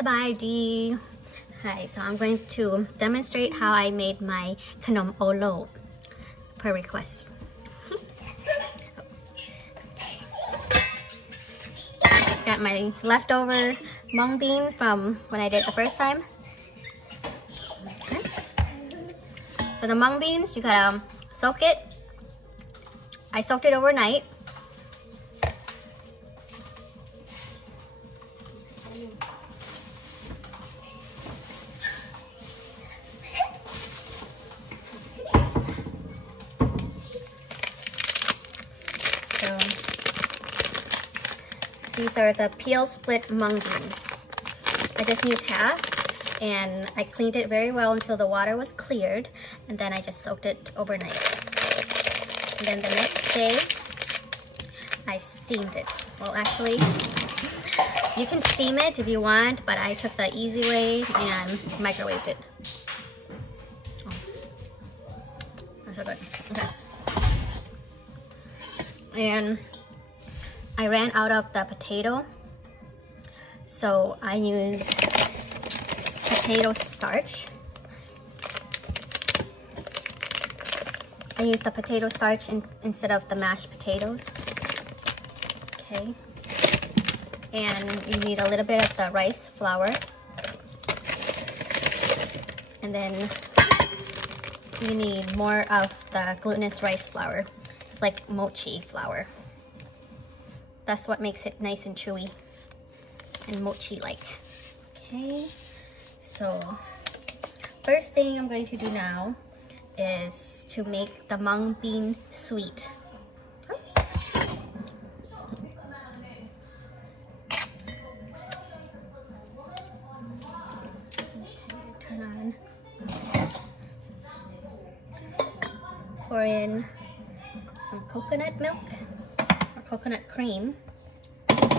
Sabadi. Hi, so I'm going to demonstrate how I made my khanom olo per request. Got my leftover mung beans from when I did it the first time. Okay. For the mung beans, you gotta soak it. I soaked it overnight. So these are the peel split mung beans. I just used half and I cleaned it very well until the water was cleared, and then I just soaked it overnight. And then the next day I steamed it. Well, actually you can steam it if you want, but I took the easy way and microwaved it. Oh, that's so good. Okay. And I ran out of the potato, so I used potato starch. I used the potato starch instead of the mashed potatoes. Okay. And you need a little bit of the rice flour. And then you need more of the glutinous rice flour. It's like mochi flour. That's what makes it nice and chewy and mochi-like. Okay, so first thing I'm going to do now is to make the mung bean sweet. Turn on. Pour in some coconut milk or coconut cream. Okay.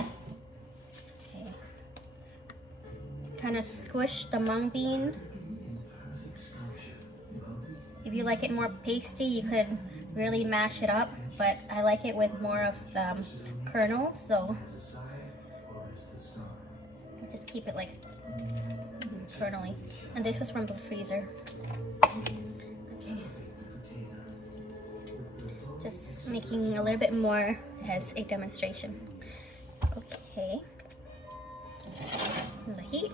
Kind of squish the mung bean. If you like it more pasty, you could really mash it up, but I like it with more of the kernel, so I'll just keep it like kernely. And this was from the freezer. Okay. Just making a little bit more as a demonstration. Okay. And the heat.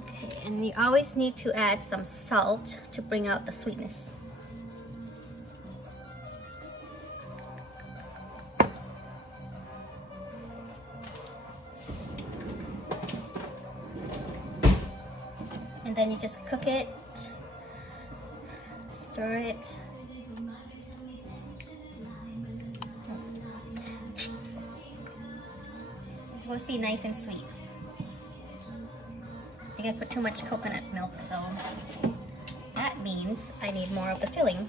Okay, and you always need to add some salt to bring out the sweetness. And then you just cook it, stir it. It's supposed to be nice and sweet. I think I put too much coconut milk, so that means I need more of the filling.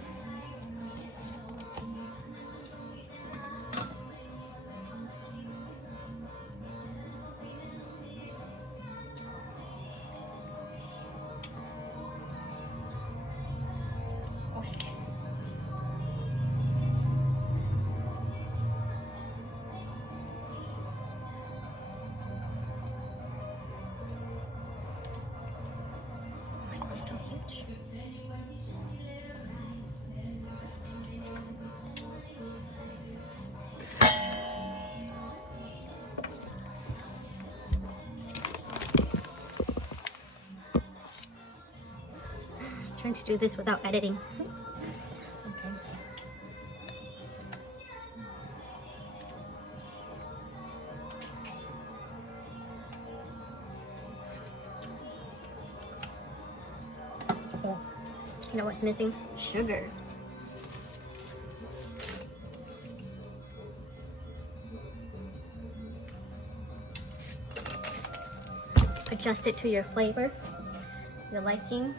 So huge. Trying to do this without editing. Okay. Oh, you know what's missing? Sugar. Adjust it to your flavor, your liking.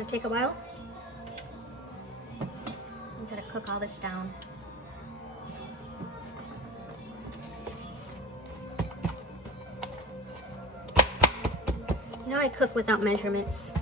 gonna take a while. I'm gonna cook all this down. You know, I cook without measurements.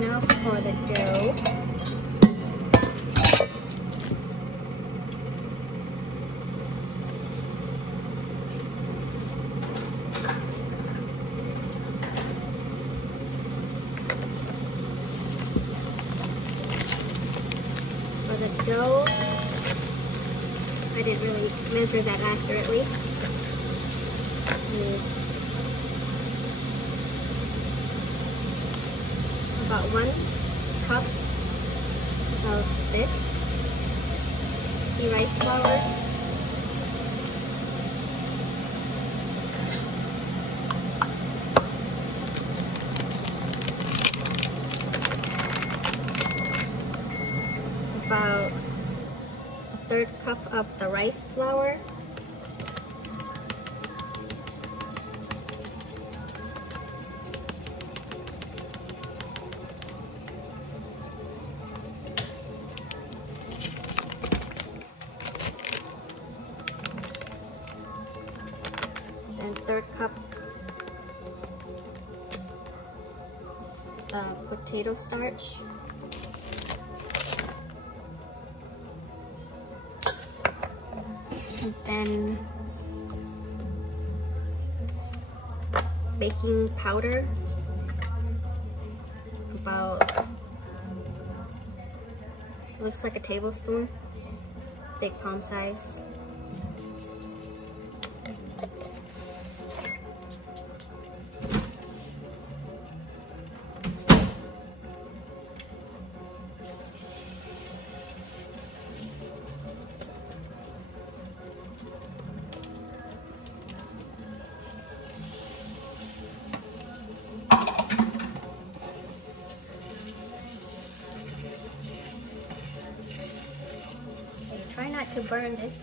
Now for the dough. For the dough, I didn't really measure that accurately. About 1 cup of this sticky rice flour. About 1/3 cup of the rice flour. And 1/3 cup potato starch. And then baking powder, about, looks like a tablespoon, big palm size. Try not to burn this.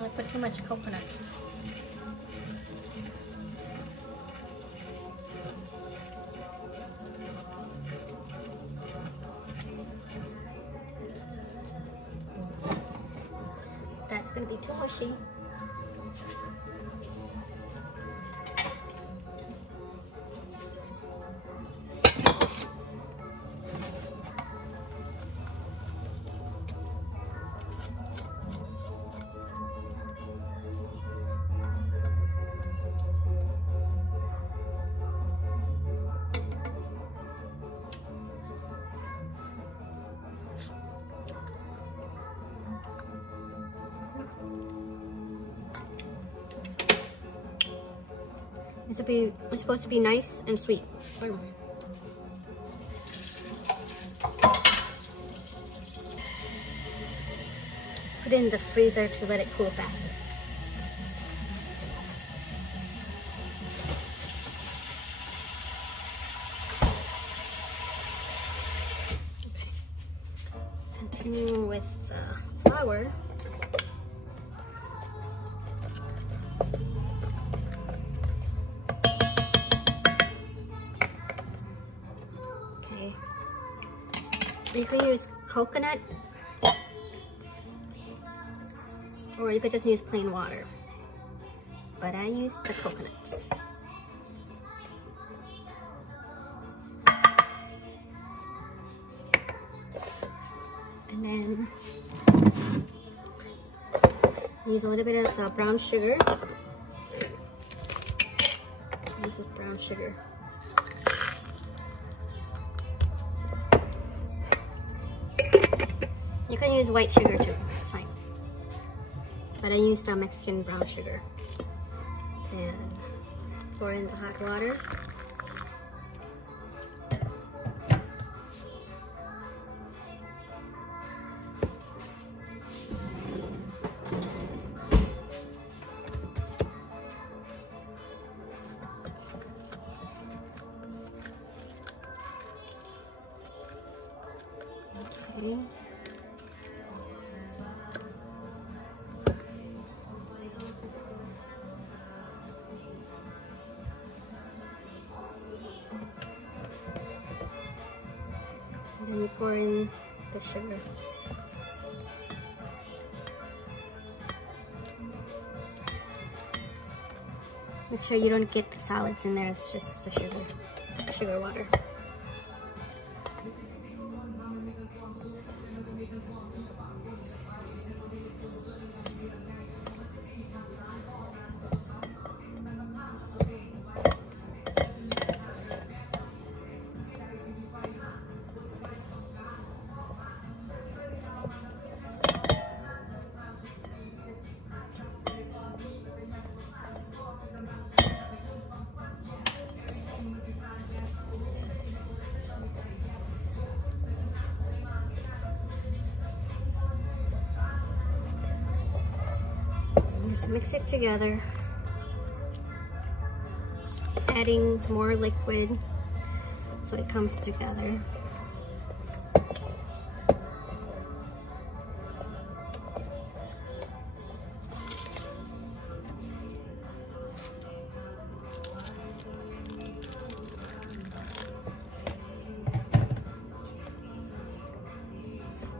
I put too much coconut. That's going to be too mushy. It's supposed to be nice and sweet. Put it in the freezer to let it cool faster. Okay. Continue with flour. You can use coconut Or you could just use plain water. But I use the coconut. And then use a little bit of the brown sugar. This is brown sugar. You can use white sugar too, it's fine. But I used Mexican brown sugar. And pour in the hot water. Okay. And then you pour in the sugar. Make sure you don't get the solids in there, it's just the sugar water. Just mix it together, adding more liquid so it comes together.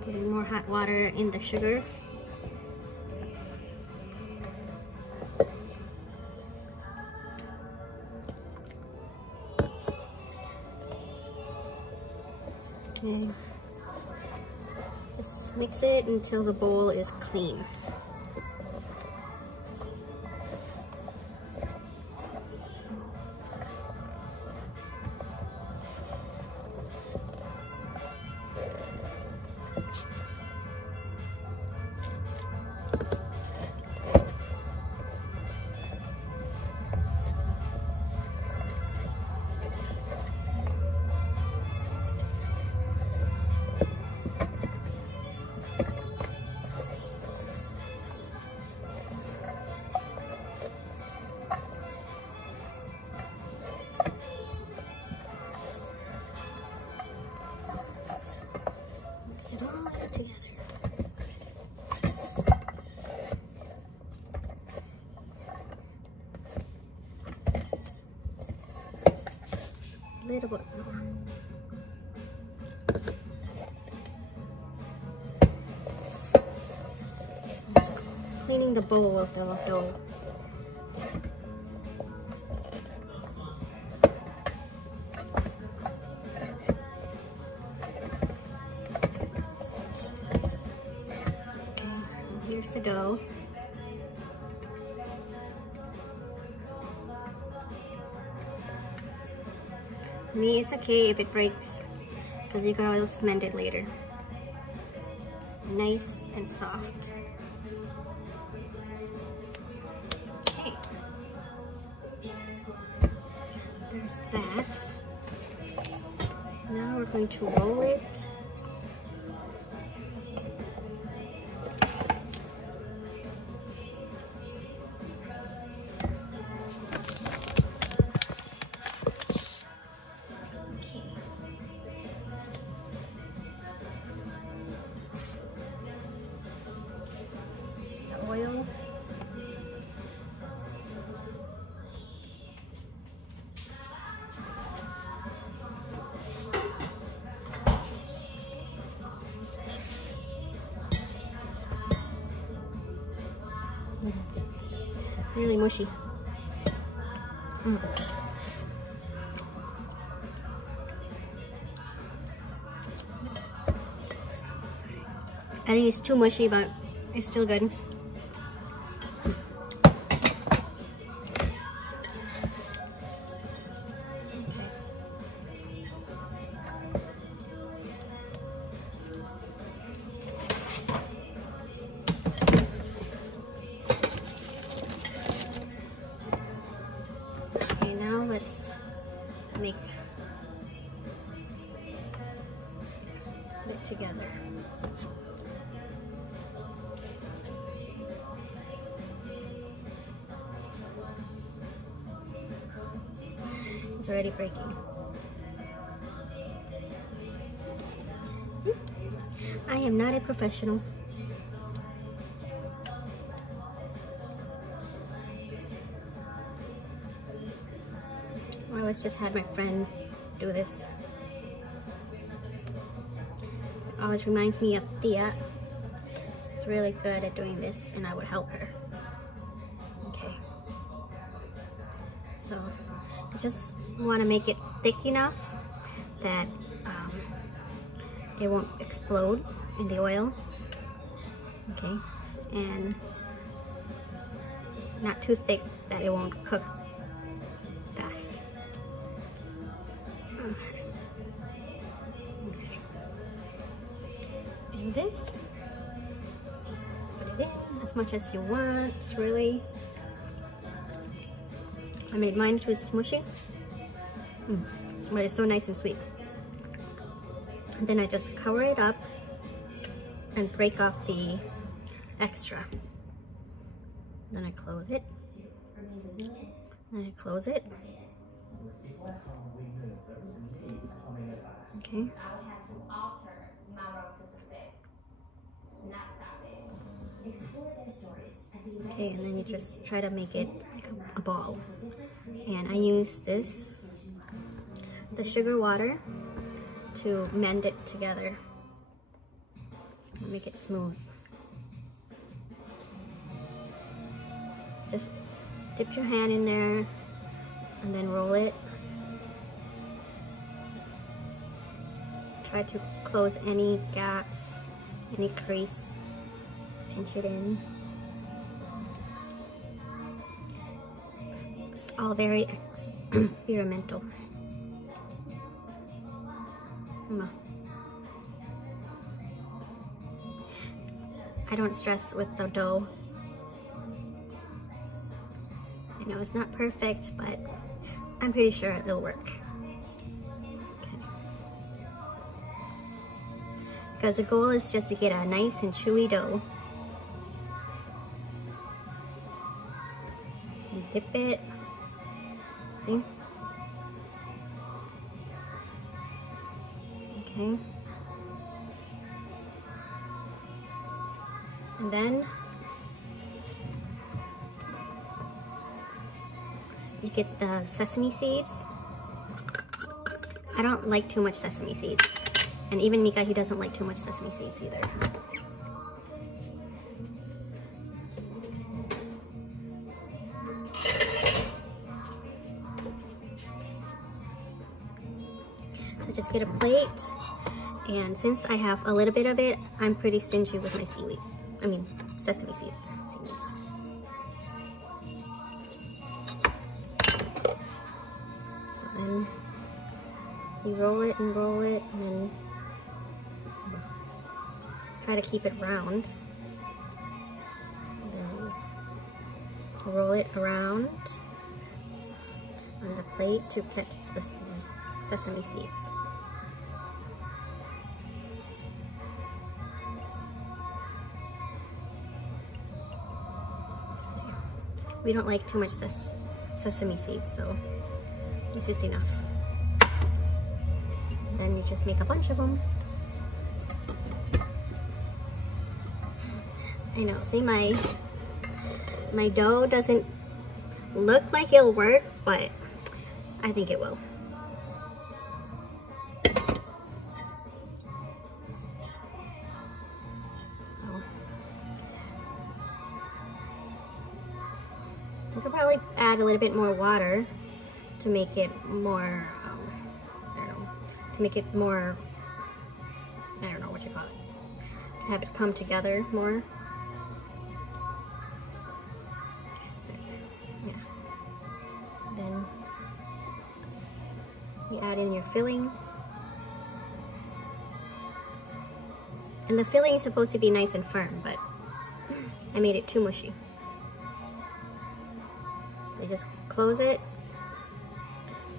Putting more hot water in the sugar. Okay. Just mix it until the bowl is clean. It all together. A little bit more. Just cleaning the bowl of the dough. Here's the dough. Me, it's okay if it breaks because you can always mend it later. Nice and soft. Okay. There's that. Now we're going to roll it. Oil. really mushy. I think it's too mushy, but it's still good. Okay, now let's make it together. It's already breaking. I am not a professional. I always just had my friends do this. It always reminds me of Tia. She's really good at doing this, and I would help her. Okay. So I just want to make it thick enough that it won't explode in the oil. Okay, and not too thick that it won't cook fast. Okay. And this, put it in as much as you want, really. I made mine too mushy, but it's so nice and sweet. And then I just cover it up and break off the extra. Then I close it. Then I close it. Okay. Okay, and then you just try to make it like a ball. And I use this, the sugar water, to mend it together. Make it smooth. Just dip your hand in there and then roll it. Try to close any gaps, any crease, pinch it in. It's all very experimental. Come on. I don't stress with the dough. I know it's not perfect, but I'm pretty sure it'll work. Okay. Because the goal is just to get a nice and chewy dough. And dip it. See? Okay. And then you get the sesame seeds. I don't like too much sesame seeds. And even Mika, he doesn't like too much sesame seeds either. So just get a plate. And since I have a little bit of it, I'm pretty stingy with my seaweeds. I mean, sesame seeds. So then you roll it and then try to keep it round. And then roll it around on the plate to catch the sesame seeds. We don't like too much sesame seeds, so this is enough. Then you just make a bunch of them. I know, see, my dough doesn't look like it'll work, but I think it will. add a little bit more water to make it more, I don't know, to make it more, I don't know what you call it. Have it come together more. Yeah. Then you add in your filling. And the filling is supposed to be nice and firm, but I made it too mushy. So you just close it,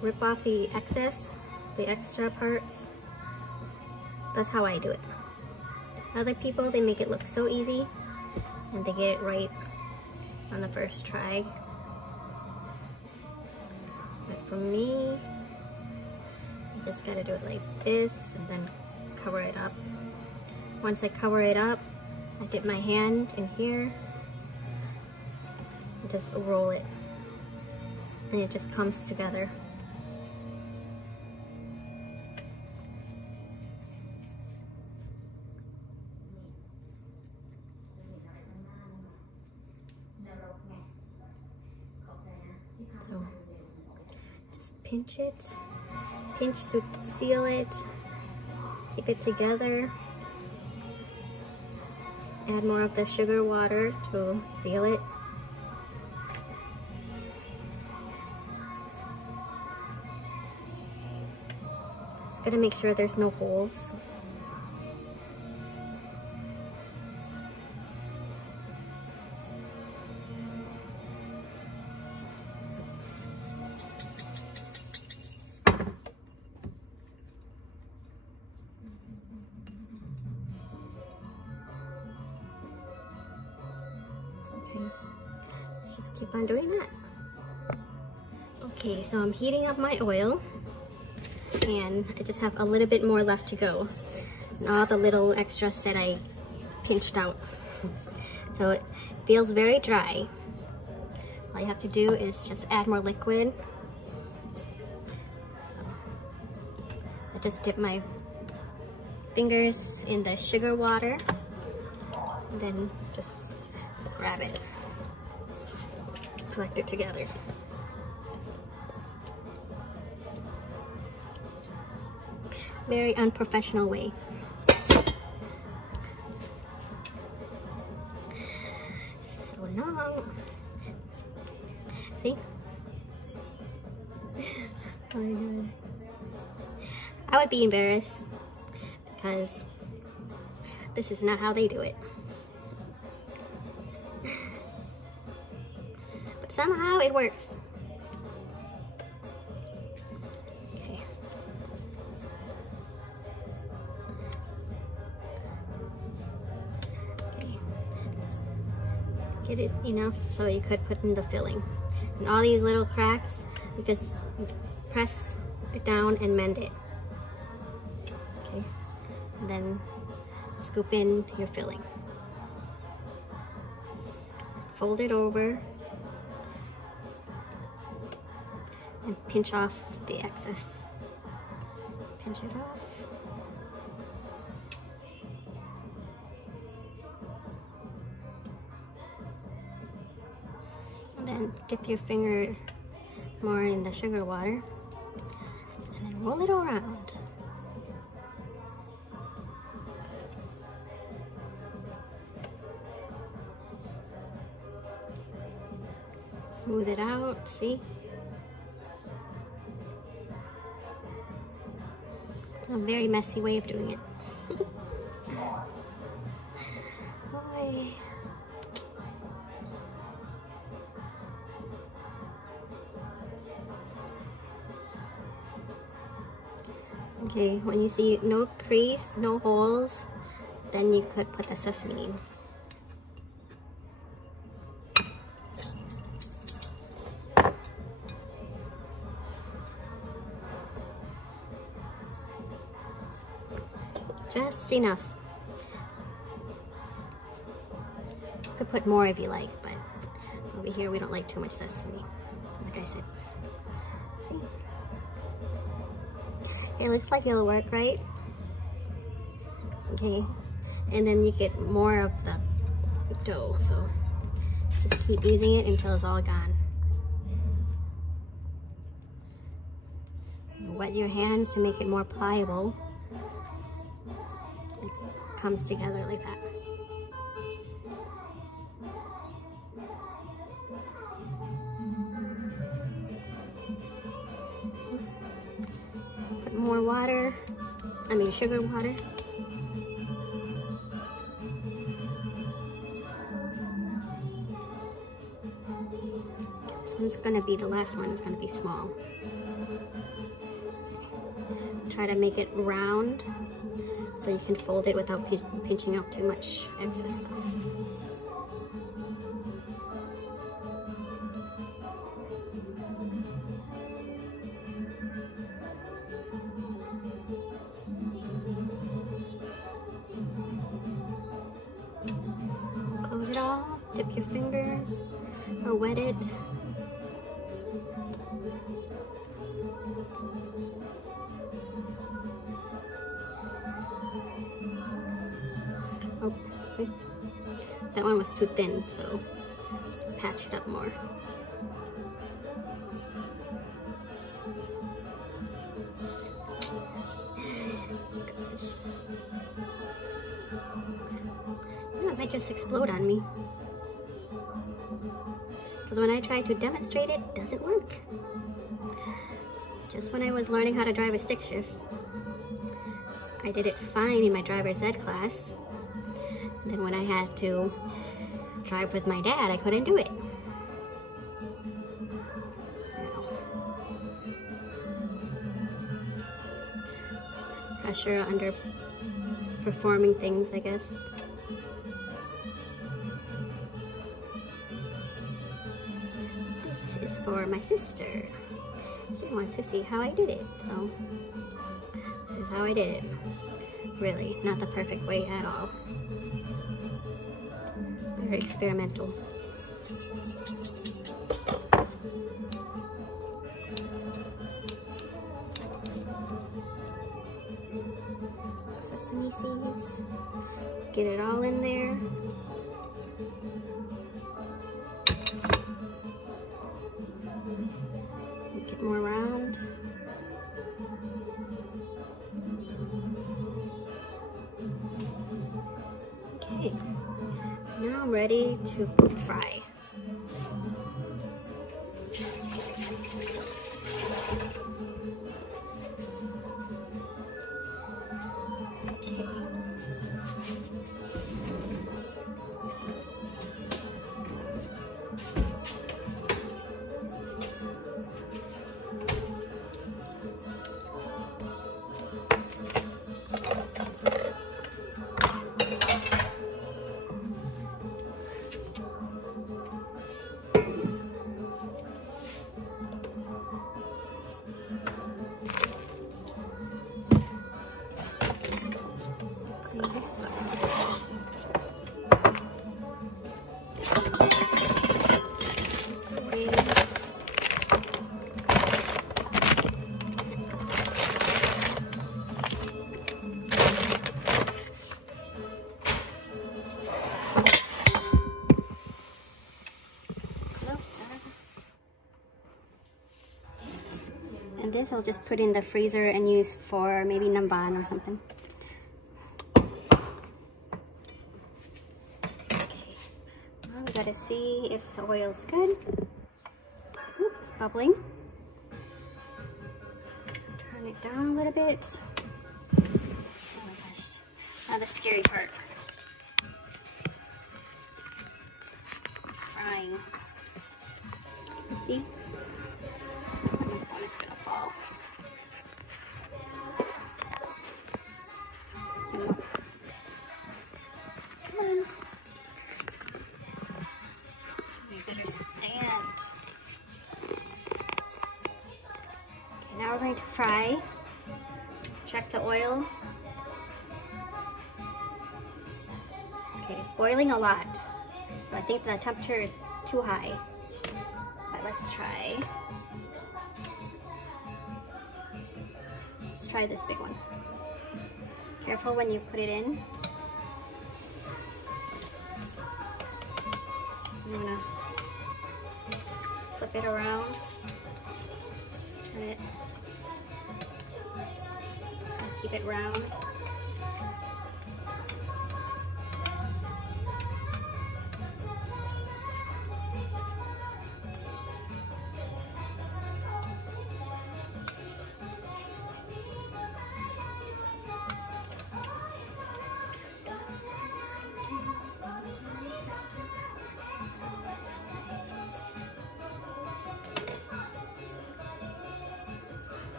rip off the excess, the extra parts. That's how I do it. Other people, they make it look so easy and they get it right on the first try. But for me, you just gotta do it like this and then cover it up. Once I cover it up, I dip my hand in here and just roll it, and it just comes together. So just pinch it, pinch to seal it, keep it together. Add more of the sugar water to seal it. Just gotta make sure there's no holes. Just keep on doing that. Okay, so I'm heating up my oil and I just have a little bit more left to go. And all the little extras that I pinched out. So it feels very dry. All you have to do is just add more liquid. So I just dip my fingers in the sugar water and then just grab it. Collect it together. Very unprofessional way. So long. See? Oh my God. I would be embarrassed because this is not how they do it. Somehow it works. Okay. Okay. Get it enough so you could put in the filling. And all these little cracks, you just press it down and mend it. Okay. And then scoop in your filling. Fold it over. And pinch off the excess. Pinch it off. And then dip your finger more in the sugar water. And then roll it around. Smooth it out, see? A very messy way of doing it. Okay, when you see no crease, no holes, then you could put the sesame in. Just enough. You could put more if you like, but over here we don't like too much sesame, like I said. See? It looks like it'll work, right? Okay, and then you get more of the dough, so just keep using it until it's all gone. wet your hands to make it more pliable. It comes together like that. Put more water, sugar water. This one's gonna be, the last one is gonna be small. Try to make it round so you can fold it without pinching out too much excess stuff. Close it all, dip your fingers or wet it. Oh, that one was too thin, so just patch it up more. Gosh. It might just explode on me. Because when I try to demonstrate it, it doesn't work. Just when I was learning how to drive a stick shift, I did it fine in my driver's ed class. And then when I had to drive with my dad, I couldn't do it. Pressure under performing things, I guess. This is for my sister. She wants to see how I did it, so this is how I did it. Really, not the perfect way at all. Very experimental. Sesame seeds. Get it all in there. Make it more round. Okay, now I'm ready to fry. And this I'll just put in the freezer and use for maybe namban or something. Okay, now we gotta see if the oil's good. Ooh, it's bubbling. Turn it down a little bit. Oh my gosh, now the scary part. Frying. You see? It's gonna fall. Come on. You better stand. Okay, now we're going to fry. Check the oil. Okay, it's boiling a lot. So I think the temperature is too high. But let's try. Let's try this big one. Careful when you put it in. I'm gonna flip it around. Turn it. Keep it round.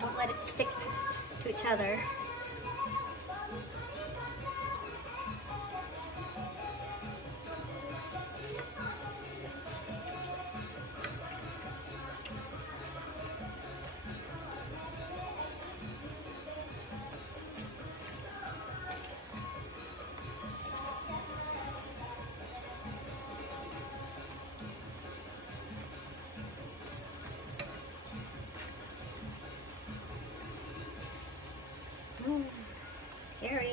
Don't let it stick to each other. Scary.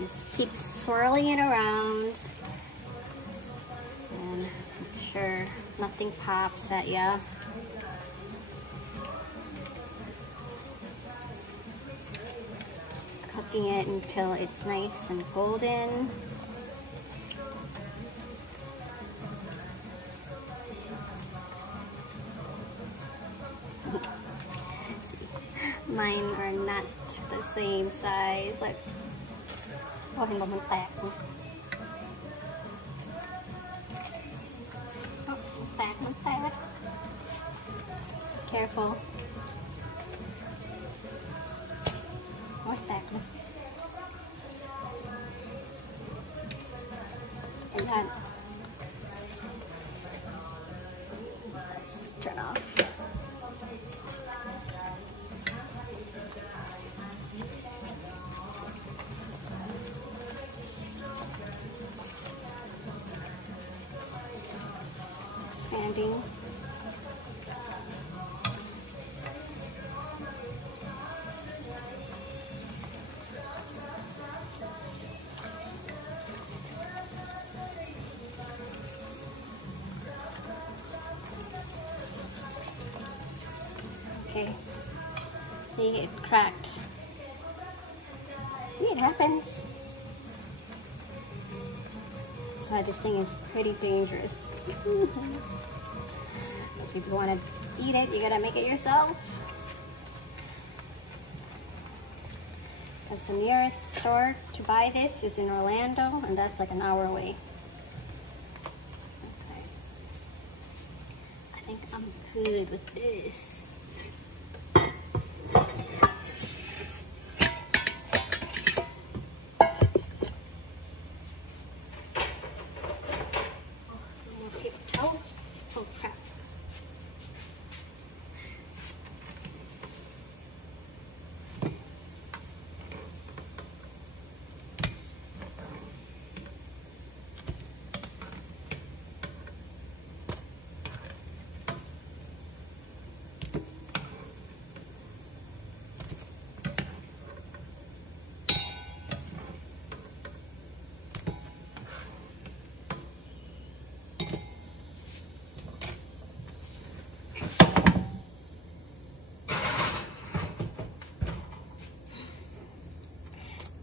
Just keep swirling it around and make sure nothing pops at ya. Cooking it until it's nice and golden. Mine are not the same size. Like, oh, ห็นบอกมันแตก มันแตก Careful. โอ้ยแตกเลย And then let's turn off. Expanding. Okay. See, it cracked. See, it happens. That's why this thing is pretty dangerous. So if you want to eat it, you gotta make it yourself. And the nearest store to buy this is in Orlando, and that's like an hour away. Okay. I think I'm good with this. Oh crap.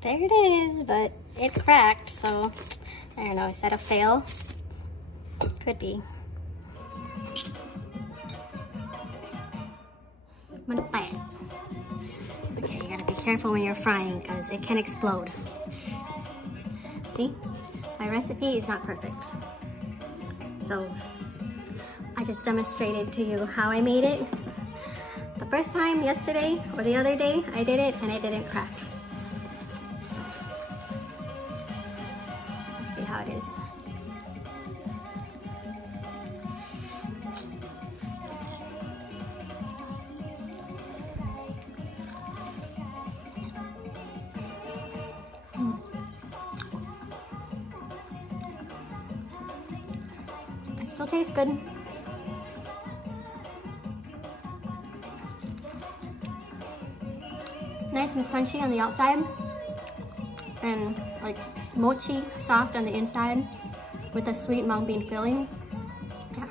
there it is, but it cracked, so I don't know, is that a fail? Could be. Okay, you gotta be careful when you're frying because it can explode. See, my recipe is not perfect. So I just demonstrated to you how I made it. The first time yesterday or the other day I did it and it didn't crack. So, let's see how it is. It still tastes good. Nice and crunchy on the outside and like mochi soft on the inside with a sweet mung bean filling. Yeah,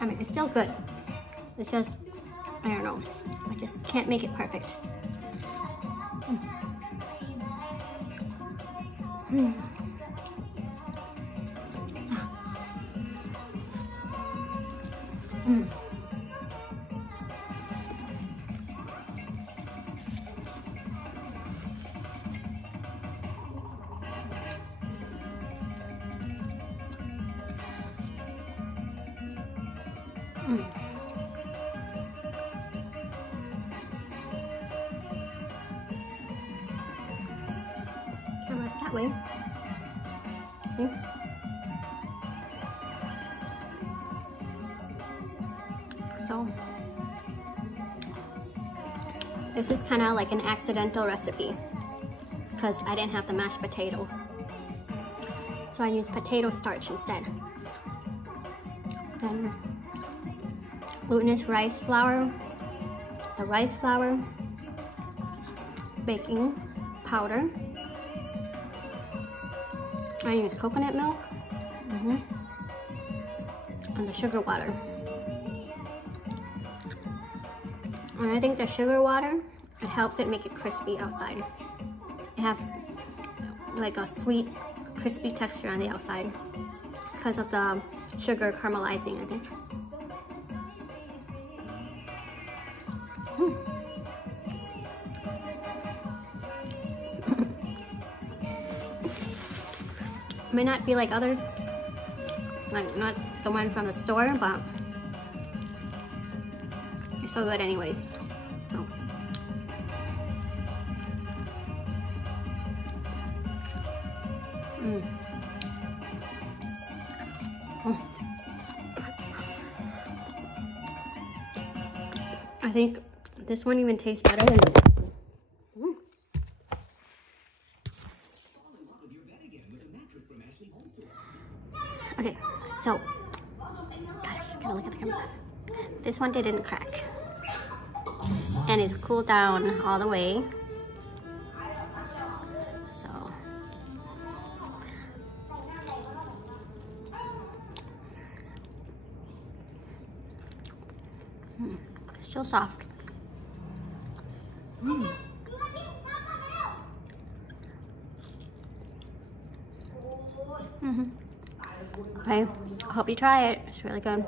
I mean, it's still good. It's just, I don't know, I just can't make it perfect. Mm. Mm. Mm. Camera's that way. See? So this is kind of like an accidental recipe because I didn't have the mashed potato. So I used potato starch instead. Then glutinous rice flour, the rice flour, baking powder. I use coconut milk, and the sugar water. And I think the sugar water, it helps it make it crispy outside. It has like a sweet, crispy texture on the outside because of the sugar caramelizing, I think. May not be like other, like not the one from the store, but it's so good anyways. Oh. Mm. Oh. I think this one even tastes better than this. Okay, so, gosh, gotta look at the camera. This one didn't crack. And it's cooled down all the way. So, still soft. Okay, I hope you try it. It's really good.